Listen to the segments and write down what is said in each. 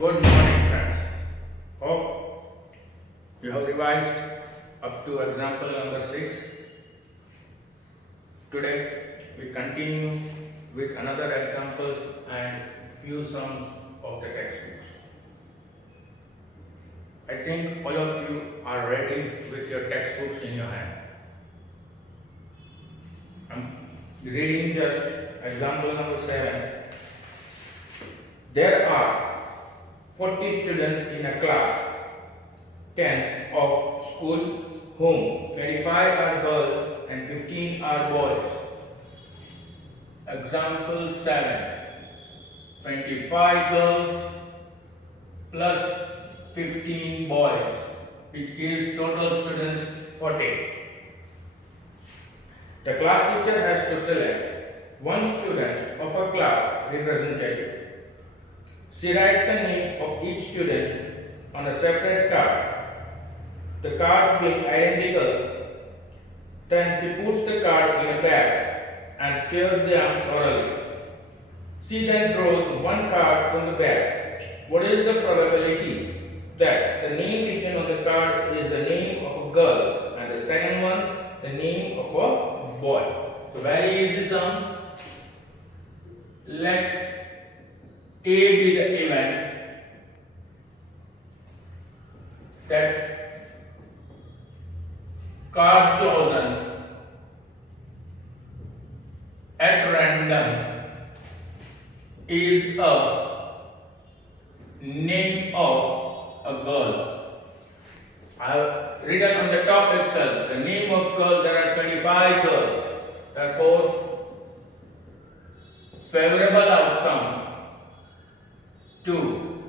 Good morning, friends. Hope you have revised up to example number 6. Today we continue with another examples and few sums of the textbooks. I think all of you are ready with your textbooks in your hand. I'm reading just example number 7. There are 40 students in a class, 10 of school, whom 25 are girls and 15 are boys. Example 7. 25 girls plus 15 boys, which gives total students 40. The class teacher has to select one student of a class representative. She writes the name of each student on a separate card. The cards being identical, then she puts the card in a bag and stirs them thoroughly. She then draws one card from the bag. What is the probability that the name written on the card is the name of a girl and the second one the name of a boy? So very easy sum. Let A be the event that card chosen at random is a name of a girl. I have written on the top itself the name of girl. There are 25 girls. Therefore, favorable outcome to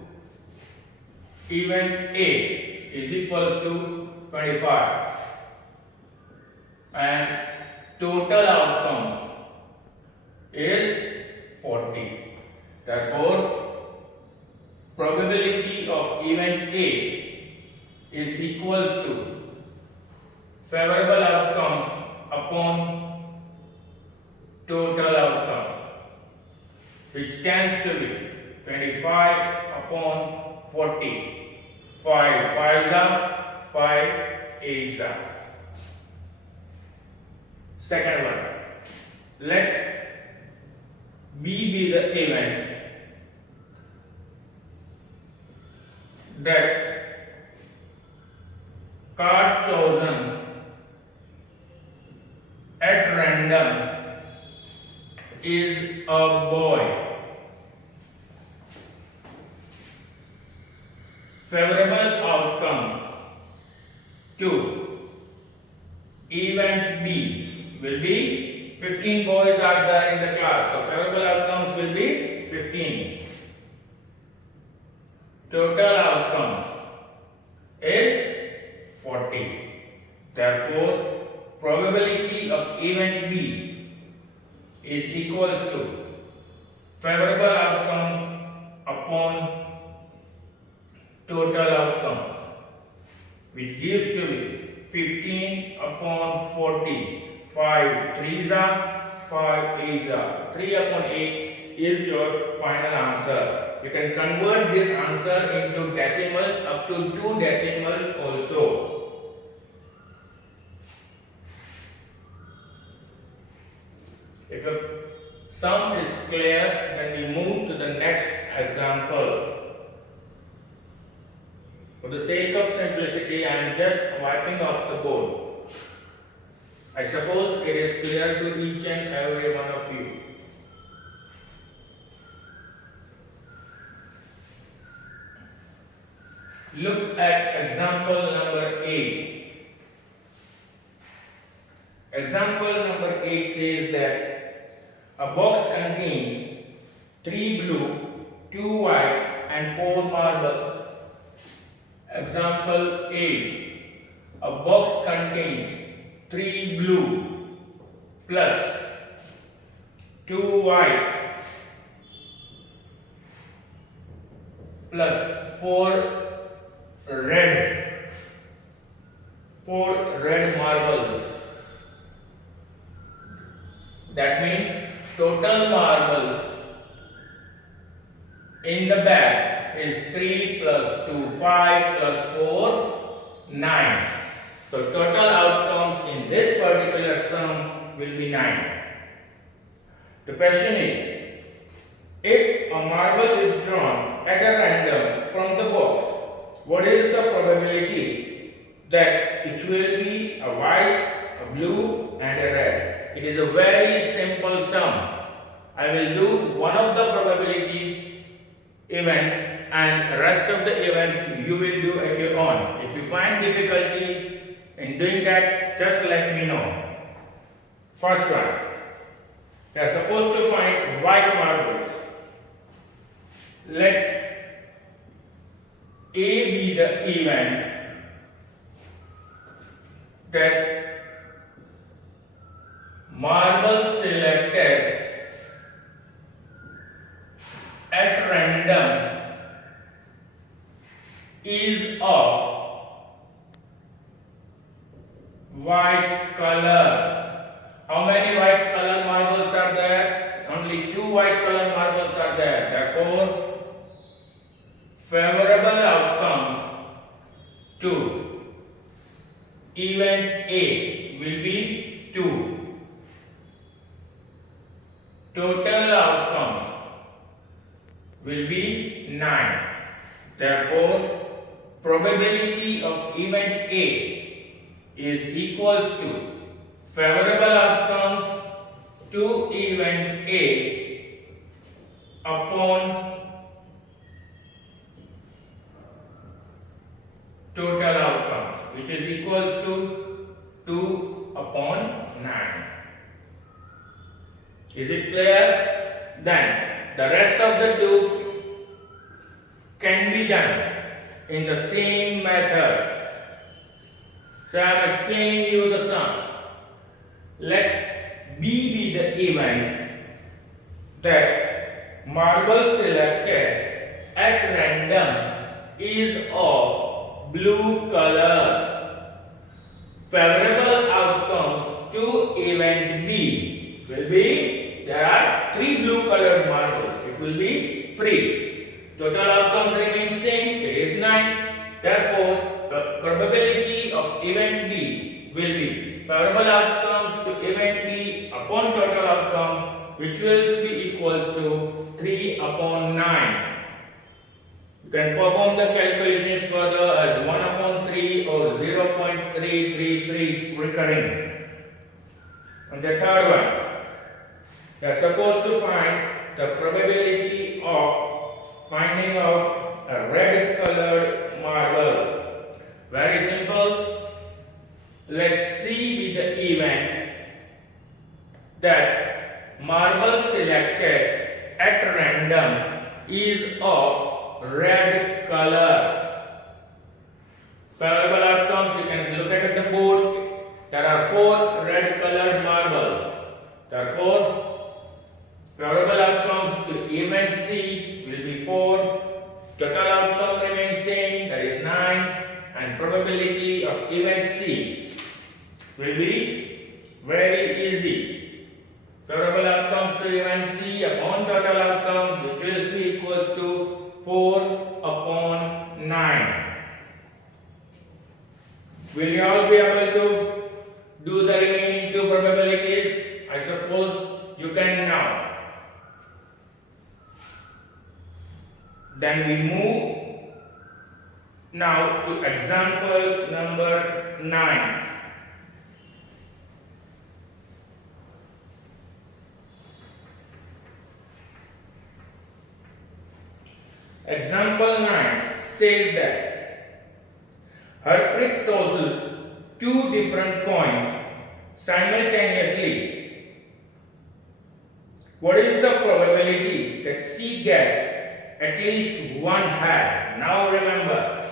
event A is equals to 25 and total outcomes is 40. Therefore, probability of event A is equals to favorable outcomes upon total outcomes, which stands to be 25 upon 40. 5 5s are 5 8s are. Second one. Let B be the event that card chosen at random is a boy. Favorable outcome to event B will be 15 boys are there in the class. So favorable outcomes will be 15. Total outcomes is 40. Therefore, probability of event B is equals to favorable outcomes upon total outcomes, which gives to be 15 upon 40. 5 3s are 5 8s are. 3 upon 8 is your final answer. You can convert this answer into decimals up to 2 decimals also. If a sum is clear, then we move to the next example. For the sake of simplicity, I am just wiping off the board. I suppose it is clear to each and every one of you. Look at example number 8. Example number 8 says that a box contains 3 blue, 2 white and 4 marbles. Example 8. A box contains 3 blue plus 2 white plus 4 red marbles. That means total marbles in the bag is 3 plus 2, 5 plus 4, 9. So total outcomes in this particular sum will be 9. The question is, if a marble is drawn at a random from the box, what is the probability that it will be a white, a blue and a red? It is a very simple sum. I will do one of the probability event and rest of the events you will do at your own. If you find difficulty in doing that, just let me know. First one, you are supposed to find white marbles. Let A be the event that marble selected at random is of white color. How many white color marbles are there? Only 2 white color marbles are there. Therefore, favorable outcomes to event A will be 2. Total outcomes will be 9. Therefore, probability of event A is equals to favorable outcomes to event A upon total outcomes, which is equals to 2 upon 9. Is it clear? Then the rest of the 2 can be done in the same method. So I am explaining you the sum. Let B be the event that marble selected at random is of blue color. Favorable outcomes to event B will be, there are 3 blue colored marbles. It will be 3. Total outcomes remain same. It is 9. Therefore, the probability of event B will be favorable outcomes to event B upon total outcomes, which will be equals to 3 upon 9. You can perform the calculations further as 1 upon 3 or 0.333 recurring. And the third one, you are supposed to find the probability of finding out a red colored marble. Very simple. Let C be the event that marble selected at random is of red color. Favorable outcomes, you can look at the board. There are 4 red colored marbles. Therefore, favorable outcomes to event C will be 4. Total outcome remains same, that is 9. And probability of event C will be very easy. Favorable outcomes to event C upon total outcomes, which will be equals to 4 upon 9. Will you all be able to do the remaining 2 probabilities? I suppose you can now. Then we move now to example number 9. Example 9 says that Harpreet tosses 2 different coins simultaneously. What is the probability that she gets at least 1 hat? Now remember,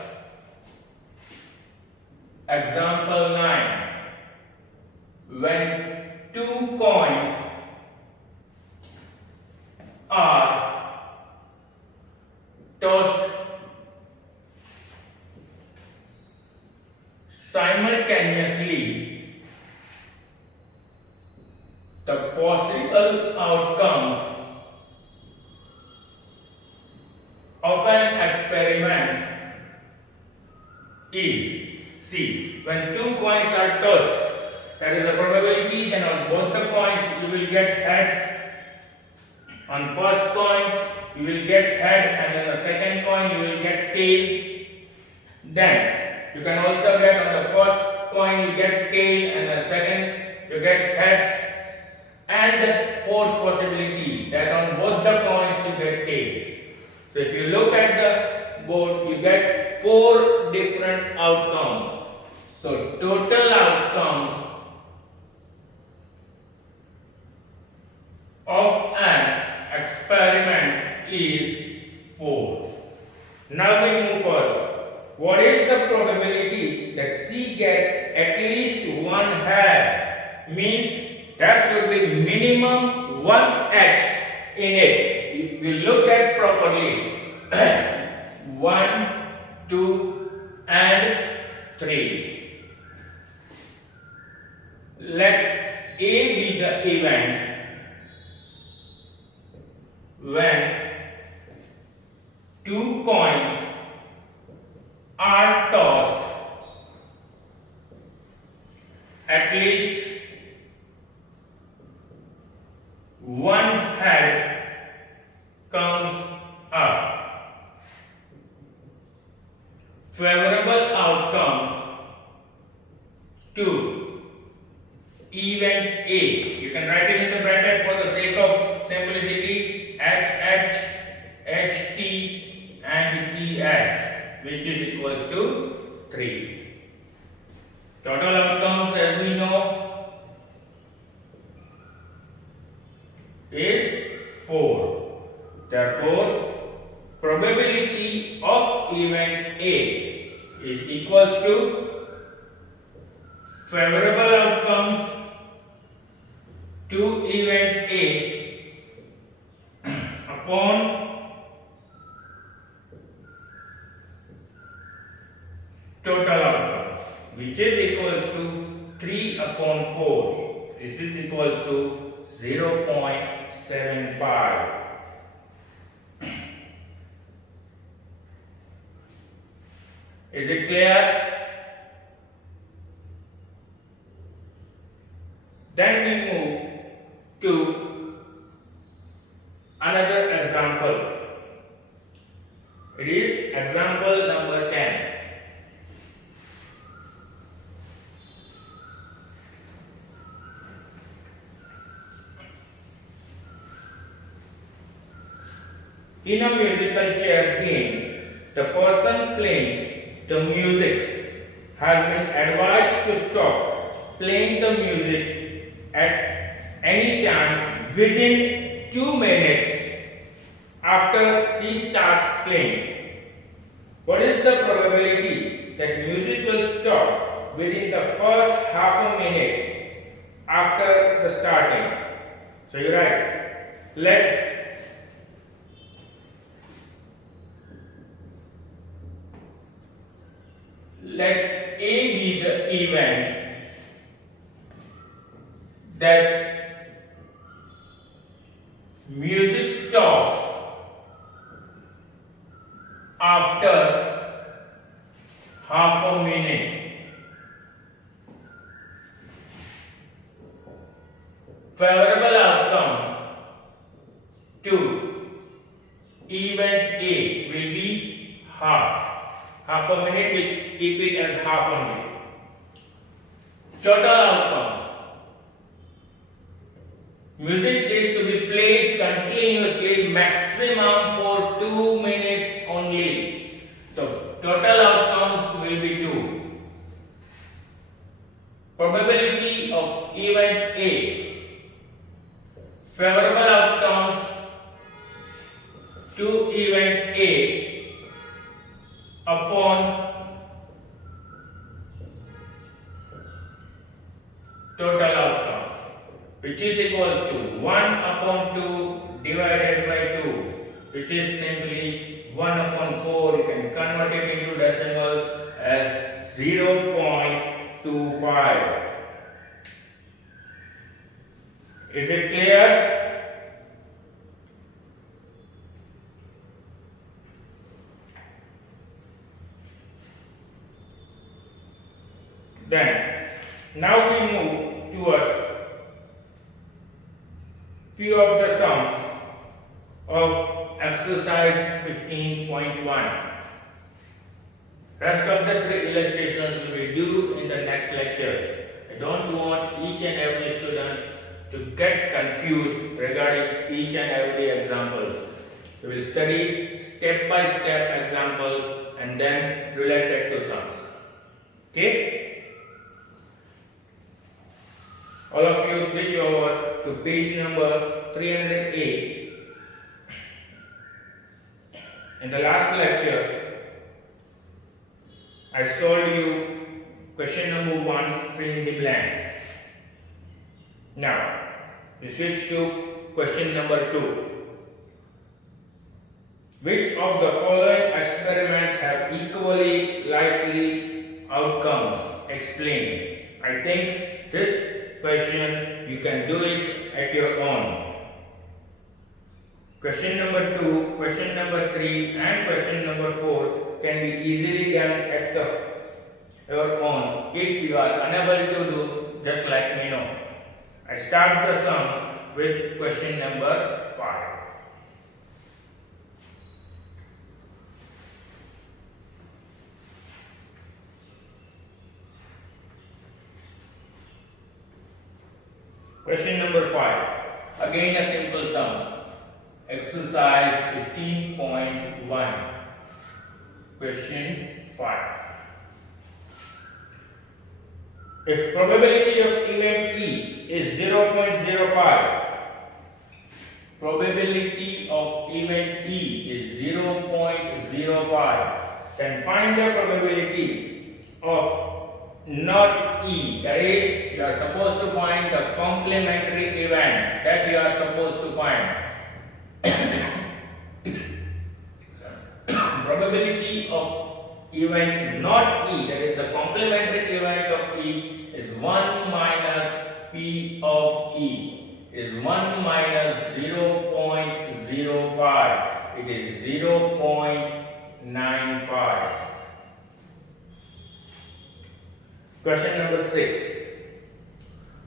example 9, when 2 coins are tossed simultaneously, the possible outcomes of an experiment is, see, when two coins are tossed, that is a probability, then on both the coins you will get heads. On first coin you will get head, and on the second coin you will get tail. Then you can also get on the first coin you get tail, and the second you get heads. And the fourth possibility, that on both the coins you get tails. So if you look at the board, you get 4 different outcomes. So total outcomes of an experiment is 4. Now we move further. What is the probability that C gets at least one head? Means there should be minimum one edge in it. If we look at properly, 1, 2, and 3. Let A be the event when two coins are tossed, at least one head comes up. Favorable outcomes to event A. You can write it in the bracket for the sake of simplicity. HH, HT, and TH, which is equals to 3. Total outcomes, as we know, is 4. Therefore, probability of event A is equals to favorable outcomes to event A upon total outcomes, which is equals to 3 upon 4. This is equals to 0.75. Is it clear? Then we move to another example. It is example number 10. In a musical chair game, the person playing the music has been advised to stop playing the music at any time within 2 minutes after she starts playing. What is the probability that music will stop within the first half a minute after the starting? So you write, let A be the event that music stops after half a minute. Favorable outcome to event A will be half. Half a minute, we keep it as half a minute. Total outcomes. Music is to be played continuously, maximum for 2 minutes only. So, total outcomes will be 2. Probability of event A. Favorable outcomes to event A upon total outcomes, which is equals to 1 upon 2 divided by 2, which is simply 1 upon 4. You can convert it into decimal as 0.25. Is it clear? Then, now we move towards few of the sums of exercise 15.1. Rest of the three illustrations we will do in the next lectures. I don't want each and every student to get confused regarding each and every examples. We will study step by step examples and then related to sums. Okay? All of you switch over to page number 308. In the last lecture, I showed you question number 1, fill in the blanks. Now, we switch to question number 2. Which of the following experiments have equally likely outcomes? Explain. I think this question you can do it at your own. Question number 2, question number 3 and question number 4 can be easily done at your own. If you are unable to do, just let me know. I start the sums with question number 5. Question number 5. Again a simple sum. Exercise 15.1. Question 5. If probability of event E is 0.05, probability of event E is 0.05, then find the probability of not E. That is, you are supposed to find the complementary event that you are supposed to find. Probability of event not E, that is the complementary event of E, is 1 minus P of E, is 1 minus 0.05, it is 0.95. Question number 6.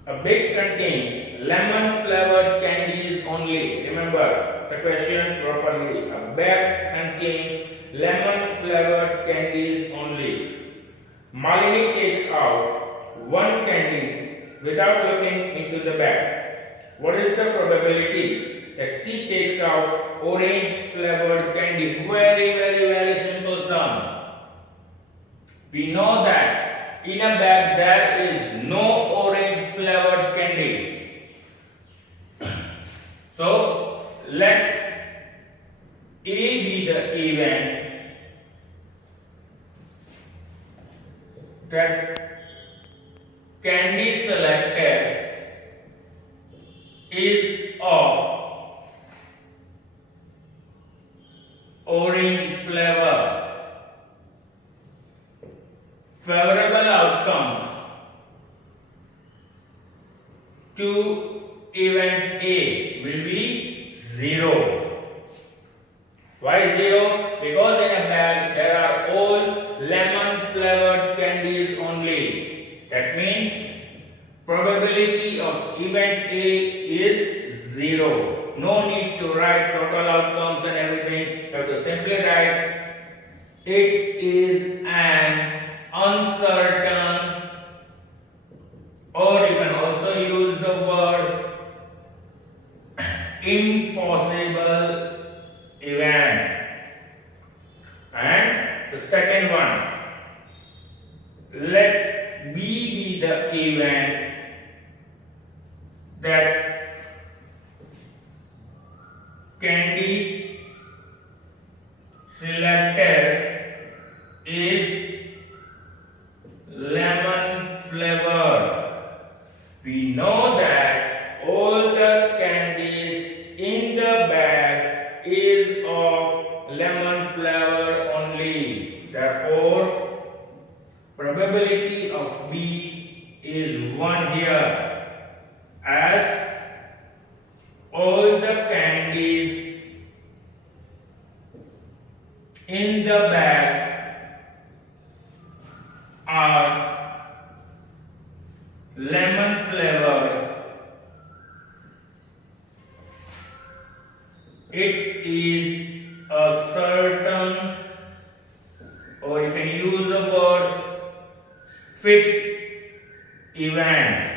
A bag contains lemon flavored candies only. Remember the question properly. A bag contains lemon flavored candies only. Malini takes out one candy without looking into the bag. What is the probability that she takes out orange flavored candy? Very simple sum. We know that in a bag there is no orange flavored candy. So let A be the event that candy selected is of orange flavor. Favorable outcomes to event A will be 0. Why 0? Because in a bag there are all lemon flavored candies only. That means probability of event A is 0. No need to write total outcomes and everything. You have to simply write it is an uncertain, or you can also use the word impossible event. And the second one, let B be the event that candy selected is lemon flavored. We know that all the candies in the bag is of lemon flavor only. Therefore, probability of B is 1 here, as all the candies in the bag are It is a certain, or you can use the word fixed event.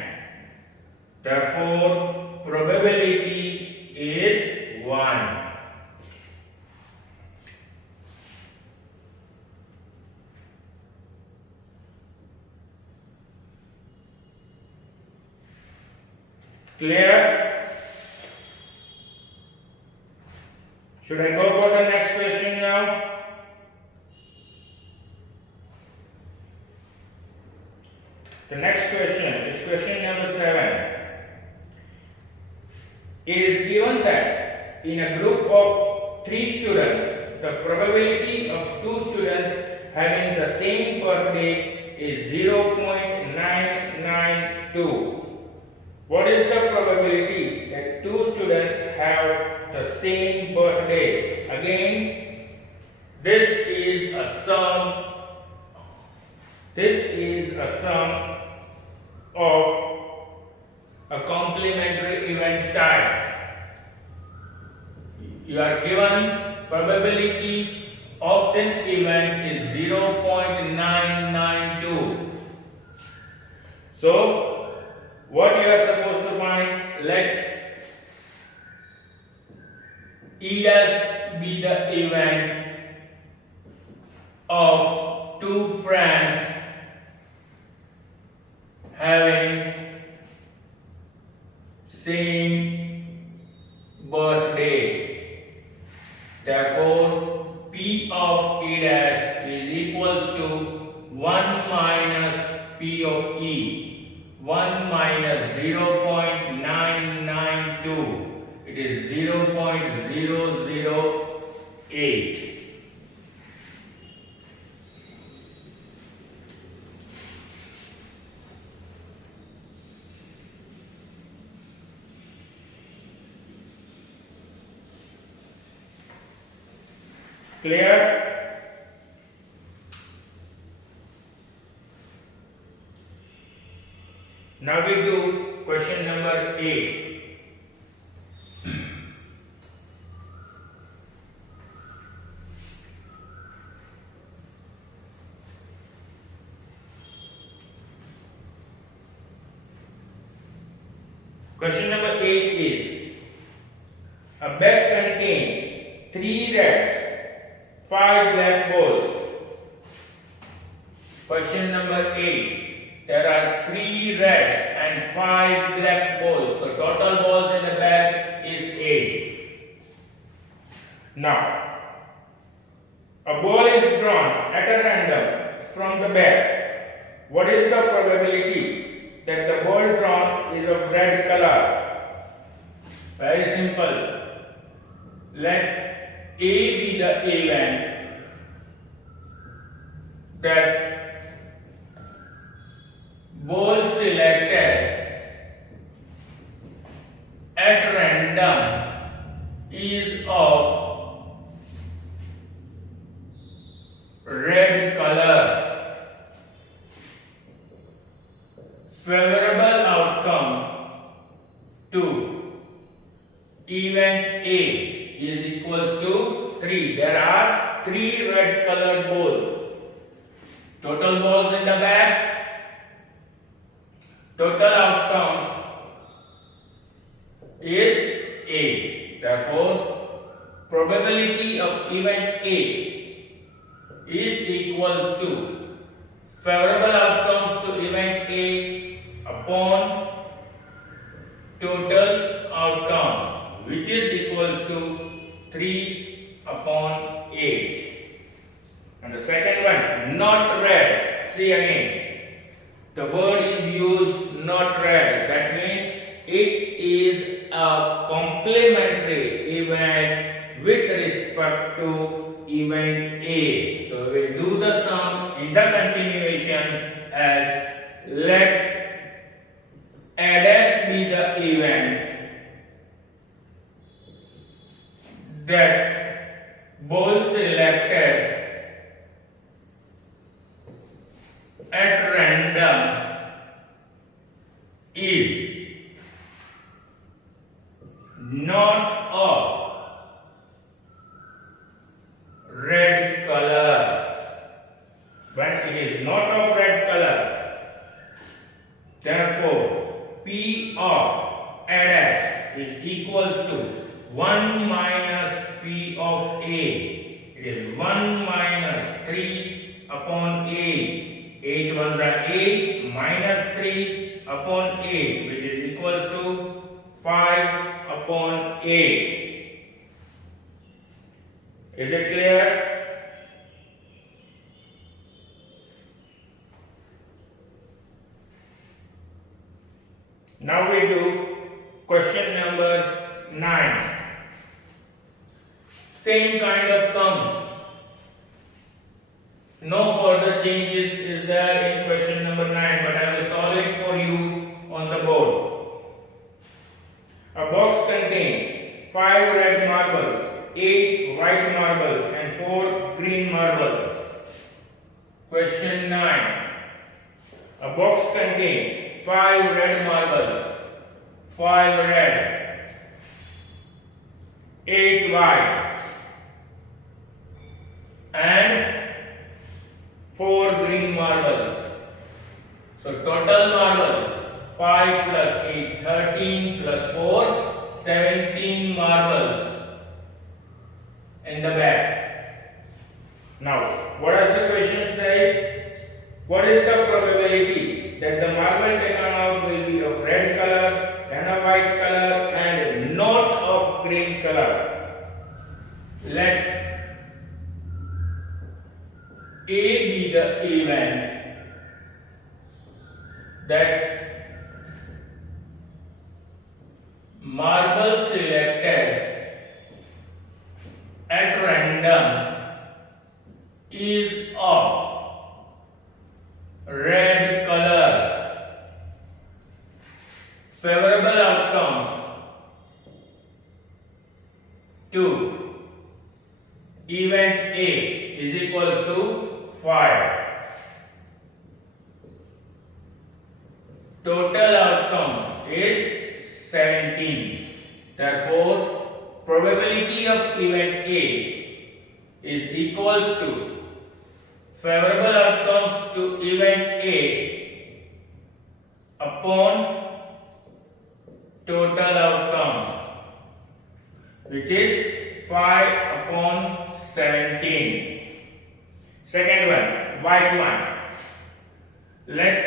Therefore, probability is 1. Clear? Should I go for the next question now? The next question is question number 7. It is given that in a group of 3 students, the probability of 2 students having the same birthday is 0.992. What is the probability that 2 students have the same birthday? Again, this is a sum. This is a sum of a complementary event type. You are given probability of an event is 0.992. So, what you are supposed to find? Let E dash be the event of 2 friends having same birthday. Therefore, P of E dash is equals to 1 minus P of E. 1 minus 0.992. It is 0.008. Clear? Now we do question number 8. Question number 8 is, a bag contains 3 reds, 5 black balls. Question number 8. There are 3 red and 5 black balls. The total balls in the bag is 8. Now, a ball is drawn at a random from the bag. What is the probability that the ball drawn is of red color? Very simple. Let A be the event that ball selected at random is of red color. Favorable outcome to event A is equals to 3. There are 3 red colored balls. Total balls in the bag. Total outcomes is 8. Therefore, probability of event A is equals to favorable outcomes to event A upon total outcomes, which is equals to 3 upon 8. And the second one, not red. See again. The word is used not red. That means it is a complementary event with respect to event A. So we will do the sum in the continuation as let A dash be the event that ball selected at random is not of Is it clear? Now we do question number 9. Same kind of sum. No further changes is there in question number 9, but I will solve it for you on the board. A box contains 5 red marbles, 8 white marbles and 4 green marbles. Question 9. A box contains 5 red marbles, 5 red, 8 white and 4 green marbles. So total marbles 5 plus 8, 13 plus 4, 17 marbles in the bag. Now, what does the question say? What is the probability that the marble taken out will be of red color, then a white color and not of green color? Let A be the event that marble selected at random is of red color. Favorable outcomes to event A is equals to 5. Total outcomes is 17. Therefore, probability of event A is equals to favorable outcomes to event A upon total outcomes, which is 5 upon 17. Second one, white one. Let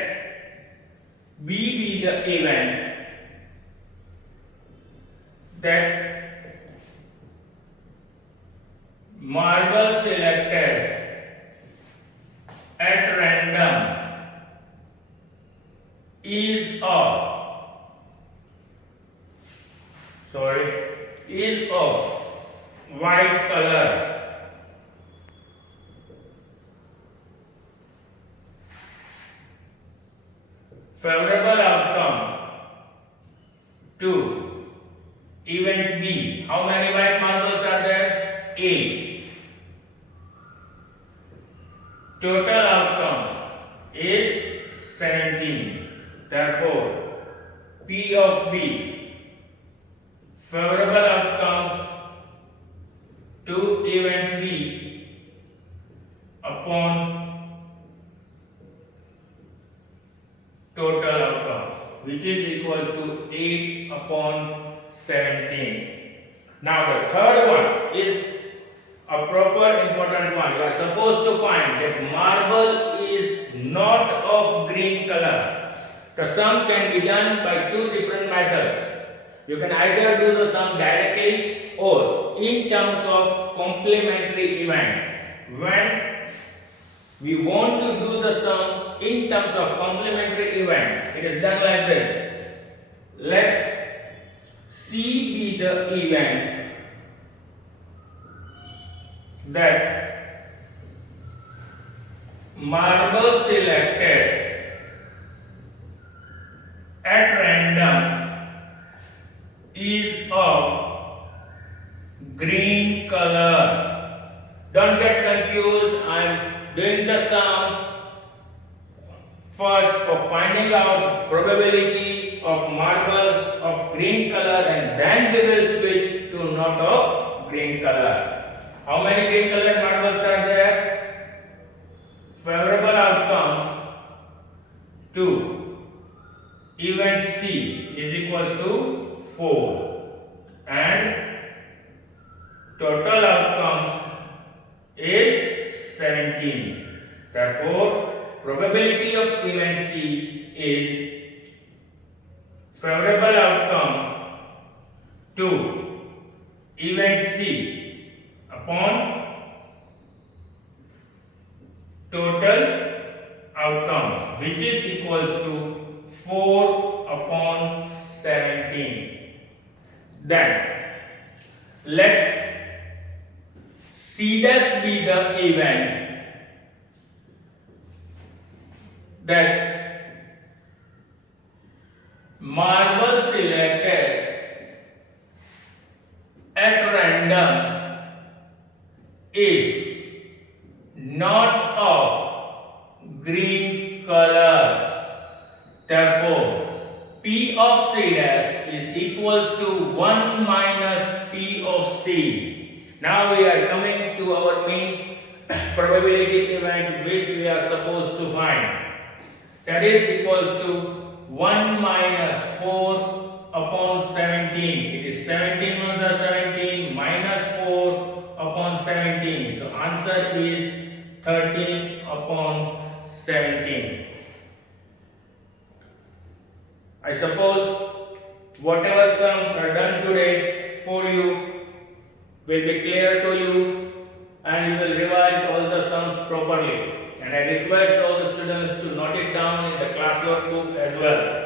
B be the event that marble selected at random is of white color. Favorable outcome to event B. How many white marbles are there? 8. Total outcomes is 17. Therefore, P of B, favorable outcomes to event B upon total outcomes, which is equals to 8 upon 17. Now the third one is a proper important one. You are supposed to find that marble is not of green color. The sum can be done by two different methods. You can either do the sum directly or in terms of complementary event. When we want to do the sum in terms of complementary event, it is done like this. Let C be the event that marble selected at random is of green color. Don't get confused. I am doing the sum first for finding out probability of marble of green color, and then we will switch to not of green color. How many green colored marbles are there? Favorable outcomes to event C is equals to 4 and total outcomes is 17. Therefore, probability of event C is favorable outcome to event C upon total outcomes, which is equals to 4 upon 17. Then let C dash be the event that marble selected at random is not of green color. Therefore, P of C dash is equals to 1 minus P of C. Now we are coming to our main probability event which we are supposed to find. That is equals to 1 minus 4 upon 17. It is 17 ones are 17 minus 4 upon 17. So answer is 13 upon 17. I suppose whatever sums are done today for you will be clear to you and you will revise all the sums properly. And I request all the students to note it down in the class workbook as well.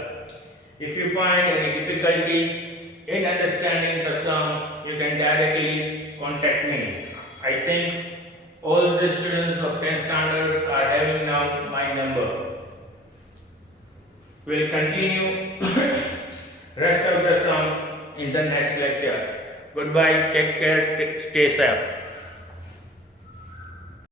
If you find any difficulty in understanding the sum, you can directly contact me. I think all the students of 10th standards are having now my number. We'll continue rest of the sums in the next lecture. Goodbye, take care, stay safe.